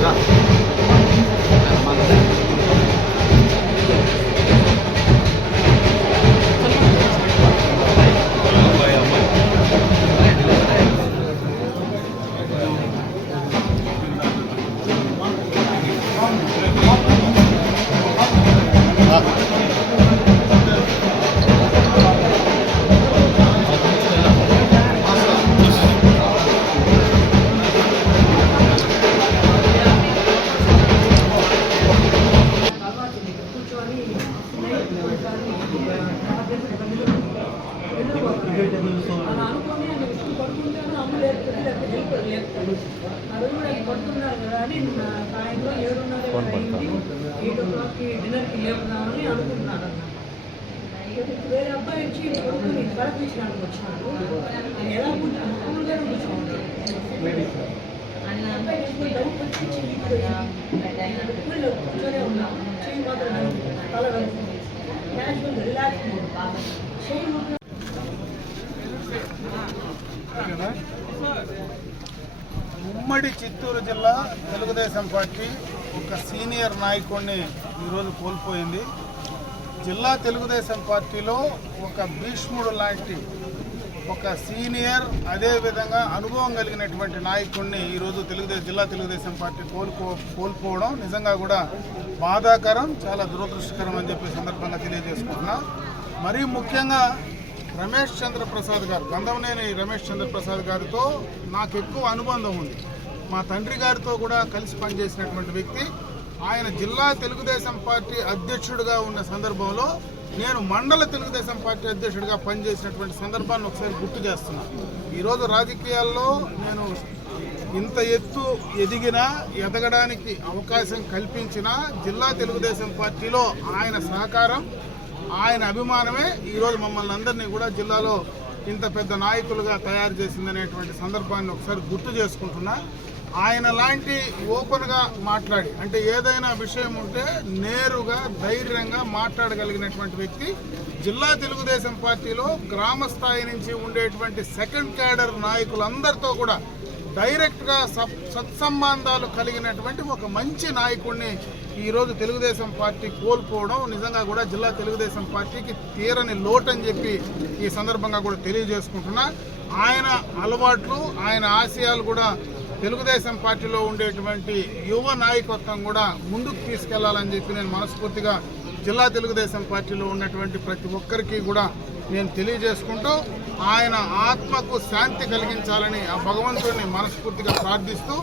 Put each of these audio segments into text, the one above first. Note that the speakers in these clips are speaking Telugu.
了。లేపుదామని అనుకుంటున్నాను అన్నమాట వేరే అబ్బాయి వచ్చి కొడుకుని పరపించడానికి వచ్చినాడు ఆయన ఎలా కూర్చున్నాడు మామూలుగానే కూర్చోండి ఆయన అబ్బాయి తీసుకొని డబ్బు వచ్చి చెయ్యి ఊళ్ళో కూర్చొనే ఉన్నాం చెయ్యి మాత్రం నలుపు, తల నలుపు. క్యాజువల్ రిలాక్స్ చెయ్యి ఉమ్మడి చిత్తూరు జిల్లా తెలుగుదేశం పార్టీ ఒక సీనియర్ నాయకుడిని ఈరోజు కోల్పోయింది. జిల్లా తెలుగుదేశం పార్టీలో ఒక భీష్ముడు లాంటి ఒక సీనియర్ అదేవిధంగా అనుభవం కలిగినటువంటి నాయకుడిని ఈరోజు తెలుగుదేశం జిల్లా తెలుగుదేశం పార్టీ కోల్పో కోల్పోవడం నిజంగా కూడా బాధాకరం చాలా దురదృష్టకరం అని చెప్పి సందర్భంగా తెలియజేసుకుంటున్నా. మరీ ముఖ్యంగా రమేష్ చంద్ర ప్రసాద్ గారు గంధమనేని రమేష్ చంద్ర ప్రసాద్ గారితో నాకు ఎక్కువ అనుబంధం ఉంది. మా తండ్రి గారితో కూడా కలిసి పనిచేసినటువంటి వ్యక్తి ఆయన జిల్లా తెలుగుదేశం పార్టీ అధ్యక్షుడిగా ఉన్న సందర్భంలో నేను మండల తెలుగుదేశం పార్టీ అధ్యక్షుడిగా పనిచేసినటువంటి సందర్భాన్ని ఒకసారి గుర్తు చేస్తున్నాను ఈరోజు రాజకీయాల్లో నేను ఇంత ఎత్తు ఎదిగినా ఎదగడానికి అవకాశం కల్పించిన జిల్లా తెలుగుదేశం పార్టీలో ఆయన సహకారం ఆయన అభిమానమే ఈరోజు మమ్మల్ని అందరినీ కూడా జిల్లాలో ఇంత పెద్ద నాయకులుగా తయారు చేసిందనేటువంటి సందర్భాన్ని ఒకసారి గుర్తు చేసుకుంటున్నా. ఆయన లాంటి ఓపెన్గా మాట్లాడి అంటే ఏదైనా విషయం ఉంటే నేరుగా ధైర్యంగా మాట్లాడగలిగినటువంటి వ్యక్తి జిల్లా తెలుగుదేశం పార్టీలో గ్రామ స్థాయి నుంచి ఉండేటువంటి సెకండ్ క్యాడర్ నాయకులందరితో కూడా డైరెక్ట్గా సత్సంబంధాలు కలిగినటువంటి ఒక మంచి నాయకుడిని ఈరోజు తెలుగుదేశం పార్టీ కోల్పోవడం నిజంగా కూడా జిల్లా తెలుగుదేశం పార్టీకి తీరని లోటని చెప్పి ఈ సందర్భంగా కూడా తెలియజేసుకుంటున్నా. ఆయన అలవాట్లు ఆయన ఆశయాలు కూడా తెలుగుదేశం పార్టీలో ఉండేటువంటి యువ నాయకత్వం కూడా ముందుకు తీసుకెళ్ళాలని చెప్పి నేను మనస్ఫూర్తిగా జిల్లా తెలుగుదేశం పార్టీలో ఉన్నటువంటి ప్రతి ఒక్కరికి కూడా నేను తెలియజేసుకుంటూ ఆయన ఆత్మకు శాంతి కలిగించాలని ఆ భగవంతుడిని మనస్ఫూర్తిగా ప్రార్థిస్తూ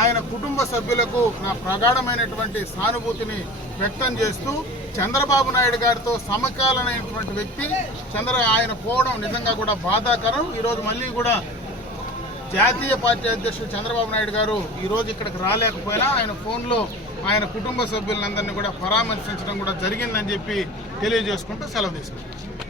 ఆయన కుటుంబ సభ్యులకు నా ప్రగాఢమైనటువంటి సానుభూతిని వ్యక్తం చేస్తూ చంద్రబాబు నాయుడు గారితో సమకాలమైనటువంటి వ్యక్తి. చంద్ర ఆయన పోవడం నిజంగా కూడా బాధాకరం. ఈరోజు మళ్ళీ కూడా జాతీయ పార్టీ అధ్యక్షుడు చంద్రబాబు నాయుడు గారు ఈరోజు ఇక్కడికి రాలేకపోయినా ఆయన ఫోన్లో ఆయన కుటుంబ సభ్యులందరినీ కూడా పరామర్శించడం కూడా జరిగిందని చెప్పి తెలియజేసుకుంటూ సెలవు తీసుకుంటాం